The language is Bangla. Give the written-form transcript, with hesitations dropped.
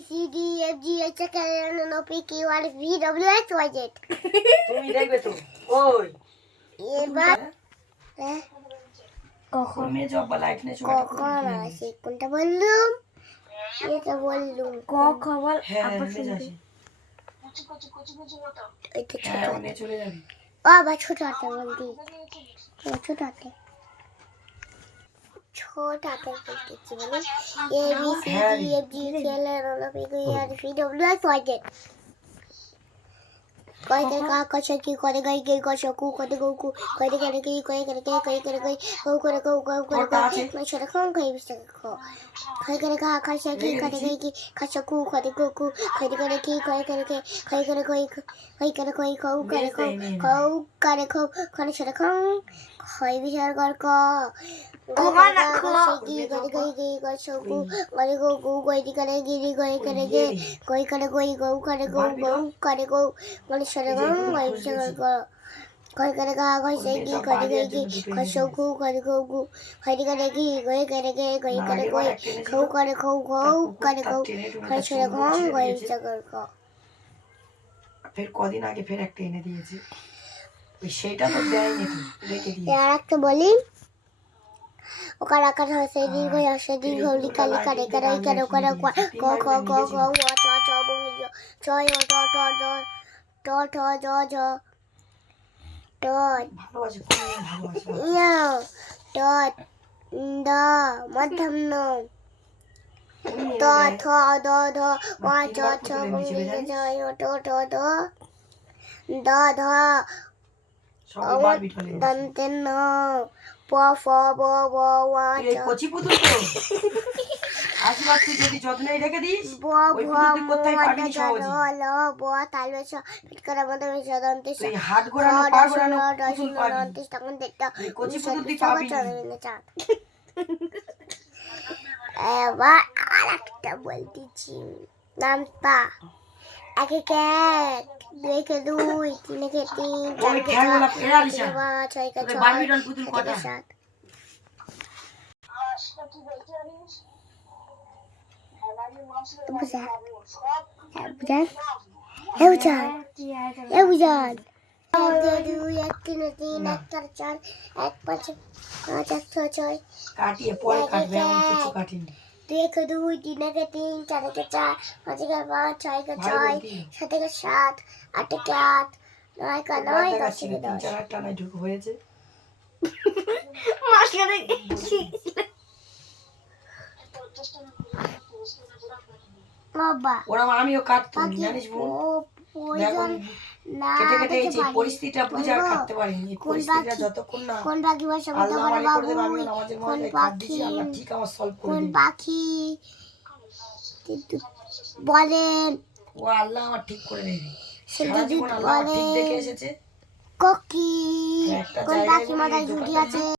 C D F G H I K L M N O P Q R S T U V W X Y Z তুমি দেখবে তো ওই এবার কখন মে জব্বা লাইট নে কখন আসে কোনটা বললুম এটা বললুম ক খবর হ্যাঁ আবার নে শুনবি যাচ্ছি এটা ছোট হ্যাঁ নে চলে যাবি বাবা ছোট হাতে বলতি ছোট হাতে বলতেছি বলি A B C D F G H I L M N O P Q R S T U V W X Y Z কই করে কা কছে কি করে গাই গাই কছে কু করে গো কু করে করে কি করে করে কে করে করে কই গো করে গো গো করে গো মই ছোট কোন কই বিস্তা খো কই করে কা কছে কি করে গাই কি কছে কু করে গো কু করে করে কি করে করে কে কই করে কই কই করে কই কো করে কো কো করে কো করে ছোট কোন কই বিচার কর ক ওখানে কি করে গাই গাই কছে কু করে গো গো কই করে গিরি কই করে গে কই করে কই গো করে গো গো করে গো মানে সরগম গাইছে গো কই করে গা গাইছে কি করে গাই কি কসো কু করে গো গু কই করে কি গই করে গে গই করে কই খৌ করে খৌ খৌ করে গো কই সরগম গাইছে গো ফের কদিন আগে ফের একটা এনে দিয়েছি ওই সেটা তো দেয়নি তো রেখে দিয়েছি আর একটা বলি ওকার আকার হসে দীর্ঘ হসে দীর্ঘ লিকা লিকা রে করে করে করে ক খ গ ঘ ও চ চ বঙ্গি চ য় ট ট ট ট জ জ ট ভালোবাসে কোন ভালোবাসে ইয়া ট দ মধ্যম ন ত থ দ ধ ও চ ছ বঙ্গি জ য় ট ট দ দ ধ সবাই বারবি চলে দন্তেন ন প ফ ব ব ওয়া এই চ কচি পুতুল তো আশীর্বাদ তুই যদি যত্নে রেখে দিস ব ওই ভ পুতুল তুই কোথায় ম পাবি দ সহজে ল ব তাল স ফিটকারা মধ্যে মিশা দন্তে স তুই হাত ঘোরানো পা ঘোরানো পুতুল পাবি দন্তে তখন দেখটা এই কচি পুতুল তুই পাবি এবার আর একটা বলতেছি নামটা এক এক এক দুই কে দুই তিন কে তিন চার ওই কে ঠ্যাংওয়ালা চার পেরালিশা পাঁচ ছয় কে তোদের ছয় বারবি ডল পুতুল সাত কটা কে সাত বুঝা বুঝা বুঝা দুই এক তিন তিন এক চার চার এক পাঁচ পাঁচ এক ছয় ছয় কাটিয়ে পরে কাটবে এমন কিছু কাটিনি দুই কে দুই তিন কে তিন চার কে চার পাঁচ কে পাঁচ ছয় কে ছয় সাত কে সাত আট কে আট নয় কে নয় দশ কে তিন দশ চার একটা নাই ঢুক হয়েছে মাঝখানে বাবা ওরা আমিও কাটতাম জানিস বোন দেখো প্রয়োজন না কেটে কেটে এই যে দেখতে পারি। পরিস্থিতিটা বুঝে আর কাটতে পারিনি এই কোন পরিস্থিতিটা পাখি- যতক্ষণ না কোন পাখি ভাষা বলতে আল্লাহ পারে মালিক করে বাবু দেবে আমি নামাজের কোন মধ্যে কাট দিছি পাখি আল্লাহ ঠিক আমার সলভ করে কোন দেবে পাখি কিন্তু বলেন ও আল্লাহ আমার ঠিক করে দেবে সে সারা যদি জীবন আল্লাহ আমার ঠিক বলে দেখে এসেছে কোকি একটা কোন জায়গায় পাখি বলি, মাথায় এই ঝুঁটি দোকানটার আছে